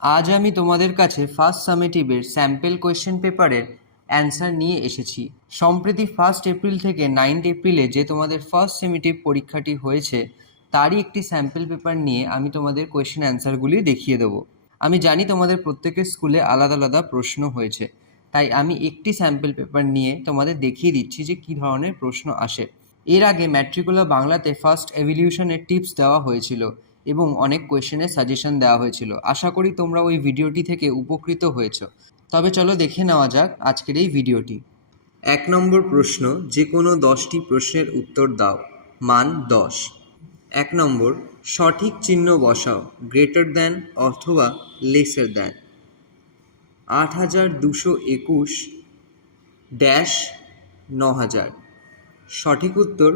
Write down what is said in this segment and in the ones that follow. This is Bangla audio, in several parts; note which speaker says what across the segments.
Speaker 1: আজ আমি তোমাদের কাছে ফার্স্ট সামেটিভের স্যাম্পেল কোয়েশ্চেন পেপারের অ্যান্সার নিয়ে এসেছি। সম্প্রতি ফার্স্ট এপ্রিল থেকে নাইন্থ এপ্রিলে যে তোমাদের ফার্স্ট সেমিটিভ পরীক্ষাটি হয়েছে, তারই একটি স্যাম্পেল পেপার নিয়ে আমি তোমাদের কোয়েশ্চেন অ্যান্সারগুলি দেখিয়ে দেবো। আমি জানি তোমাদের প্রত্যেকের স্কুলে আলাদা আলাদা প্রশ্ন হয়েছে, তাই আমি একটি স্যাম্পল পেপার নিয়ে তোমাদের দেখিয়ে দিচ্ছি যে কী ধরনের প্রশ্ন আসে। এর আগে ম্যাট্রিকুলার বাংলাতে ফার্স্ট এভিলিউশনের টিপস দেওয়া হয়েছিল। এবং অনেক কোয়েশ্চেনের সাজেশন দেওয়া হয়েছিল। আশা করি তোমরা ওই ভিডিওটি থেকে উপকৃত হয়েছো। তবে চলো দেখে নেওয়া যাক আজকের এই ভিডিওটি এক নম্বর প্রশ্ন যে কোনো দশটি প্রশ্নের উত্তর দাও। মান দশ। এক নম্বর, সঠিক চিহ্ন বসাও গ্রেটার দ্যান অথবা লেসার দ্যান আট হাজার দুশো একুশ ড্যাশ ন হাজার সঠিক উত্তর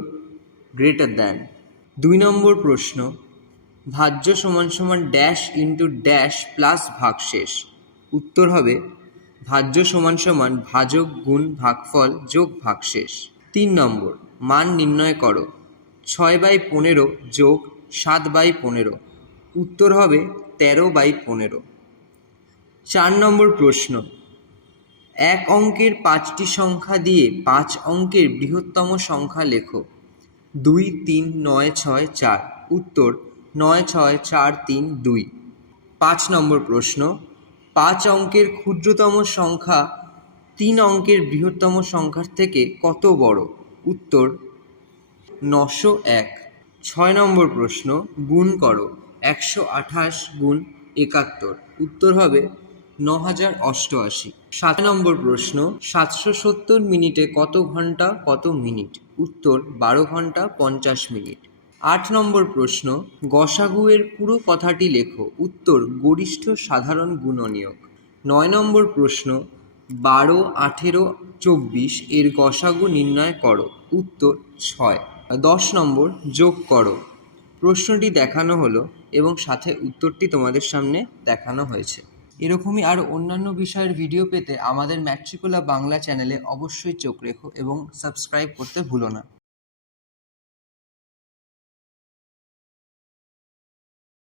Speaker 1: গ্রেটার দ্যান দুই নম্বর প্রশ্ন ভাজ্য সমান সমান ড্যাশ ইন্টু ড্যাশ প্লাস ভাগশেষ। উত্তর হবে ভাজ্য সমান সমান ভাজক গুণ ভাগফল যোগ ভাগশেষ। তিন নম্বর, মান নির্ণয় করো। ছয় বাই পনেরো যোগ সাত বাই পনেরো। উত্তর হবে তেরো বাই পনেরো। চার নম্বর প্রশ্ন, এক অঙ্কের পাঁচটি সংখ্যা দিয়ে পাঁচ অঙ্কের বৃহত্তম সংখ্যা লেখো। দুই, তিন, নয়, ছয়, চার। উত্তর নয় ছয় চার তিন দুই। পাঁচ নম্বর প্রশ্ন, পাঁচ অঙ্কের ক্ষুদ্রতম সংখ্যা তিন অঙ্কের বৃহত্তম সংখ্যার থেকে কত বড়? উত্তর, নশো এক। ছয় নম্বর প্রশ্ন, গুণ করো, একশো আঠাশ গুণ একাত্তর। উত্তর হবে ন হাজার অষ্টআশি। সাত নম্বর প্রশ্ন, সাতশো সত্তর মিনিটে কত ঘণ্টা কত মিনিট? উত্তর, বারো ঘণ্টা পঞ্চাশ মিনিট। আট নম্বর প্রশ্ন, গসাগুয়ের পুরো কথাটি লেখো। উত্তর, গরিষ্ঠ সাধারণ গুণনীয়ক। নয় নম্বর প্রশ্ন, বারো আঠেরো চব্বিশ এর গসাগু নির্ণয় করো। উত্তর, ছয়। দশ নম্বর, যোগ করো। প্রশ্নটি দেখানো হলো এবং সাথে উত্তরটি তোমাদের সামনে দেখানো হয়েছে। এরকমই আরও অন্যান্য বিষয়ের ভিডিও পেতে আমাদের ম্যাট্রিকুলা বাংলা চ্যানেলে অবশ্যই চোখ রেখো এবং সাবস্ক্রাইব করতে ভুলো না।